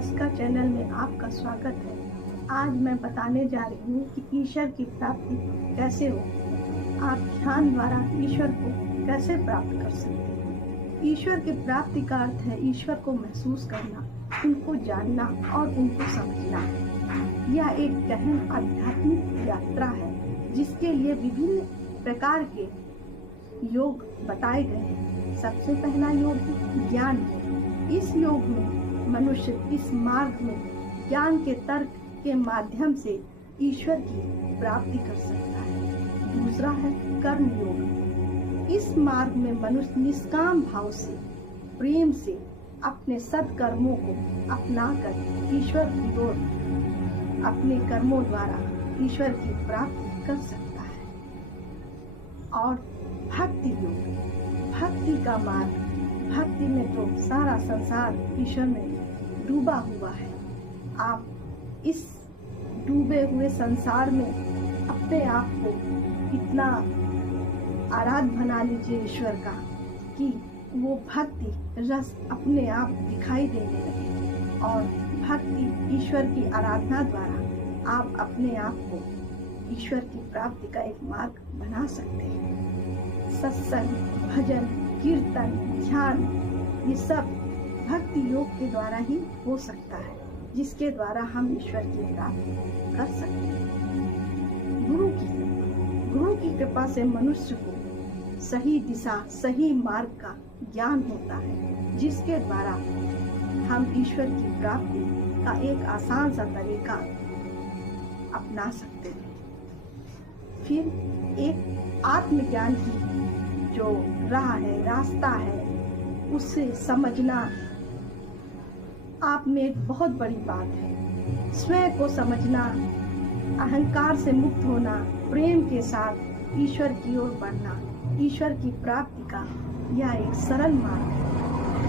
रास्का channel में आपका स्वागत है। आज मैं बताने जा रही हूँ कि ईश्वर की प्राप्ति कैसे हो। आप ध्यान द्वारा ईश्वर को कैसे प्राप्त कर सकते हैं। ईश्वर की प्राप्ति का अर्थ है ईश्वर को महसूस करना, उनको जानना और उनको समझना। यह एक गहन आध्यात्मिक यात्रा है जिसके लिए विभिन्न प्रकार के योग बताए गए हैं। सबसे पहला योग ज्ञान योग। इस योग में मनुष्य इस मार्ग में ज्ञान के तर्क के माध्यम से ईश्वर की प्राप्ति कर सकता है। दूसरा है कर्म योग। इस मार्ग में मनुष्य निष्काम भाव से, प्रेम से अपने सत्कर्मों को अपनाकर ईश्वर की ओर अपने कर्मों द्वारा ईश्वर की प्राप्ति कर सकता है। और भक्ति योग। भक्ति का मार्ग, भक्ति में तो सारा संसार ईश्वर में डूबा हुआ है। आप इस डूबे हुए संसार में अपने आप को इतना आराध्य बना लीजिए ईश्वर का कि वो भक्ति रस अपने आप दिखाई देने लगे। और भक्ति ईश्वर की आराधना द्वारा आप अपने आप को ईश्वर की प्राप्ति का एक मार्ग बना सकते हैं। सत्संग, भजन, कीर्तन, ध्यान, ये सब भक्ति योग के द्वारा ही हो सकता है, जिसके द्वारा हम ईश्वर की प्राप्ति कर सकते हैं। गुरु की कृपा से मनुष्य को सही दिशा, सही मार्ग का ज्ञान होता है, जिसके द्वारा हम ईश्वर की प्राप्ति का एक आसान सा तरीका अपना सकते हैं। फिर एक आत्मज्ञान की जो राह है, रास्ता है, उससे समझना आप में एक बहुत बड़ी बात है। स्वयं को समझना, अहंकार से मुक्त होना, प्रेम के साथ ईश्वर की ओर बढ़ना, ईश्वर की प्राप्ति का यह एक सरल मार्ग है।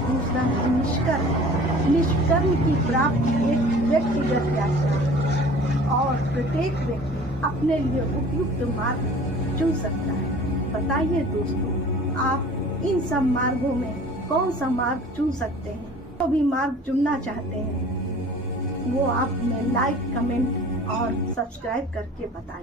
दूसरा है निष्कर्म। निष्कर्म की प्राप्ति एक व्यक्तिगत यात्रा है और प्रत्येक व्यक्ति अपने लिए उपयुक्त मार्ग चुन सकता है। बताइए दोस्तों, आप इन सब मार्गों में कौन सा मार्ग चुन सकते हैं? जो भी मार्ग चुनना चाहते हैं वो आप में लाइक, कमेंट और सब्सक्राइब करके बताएं।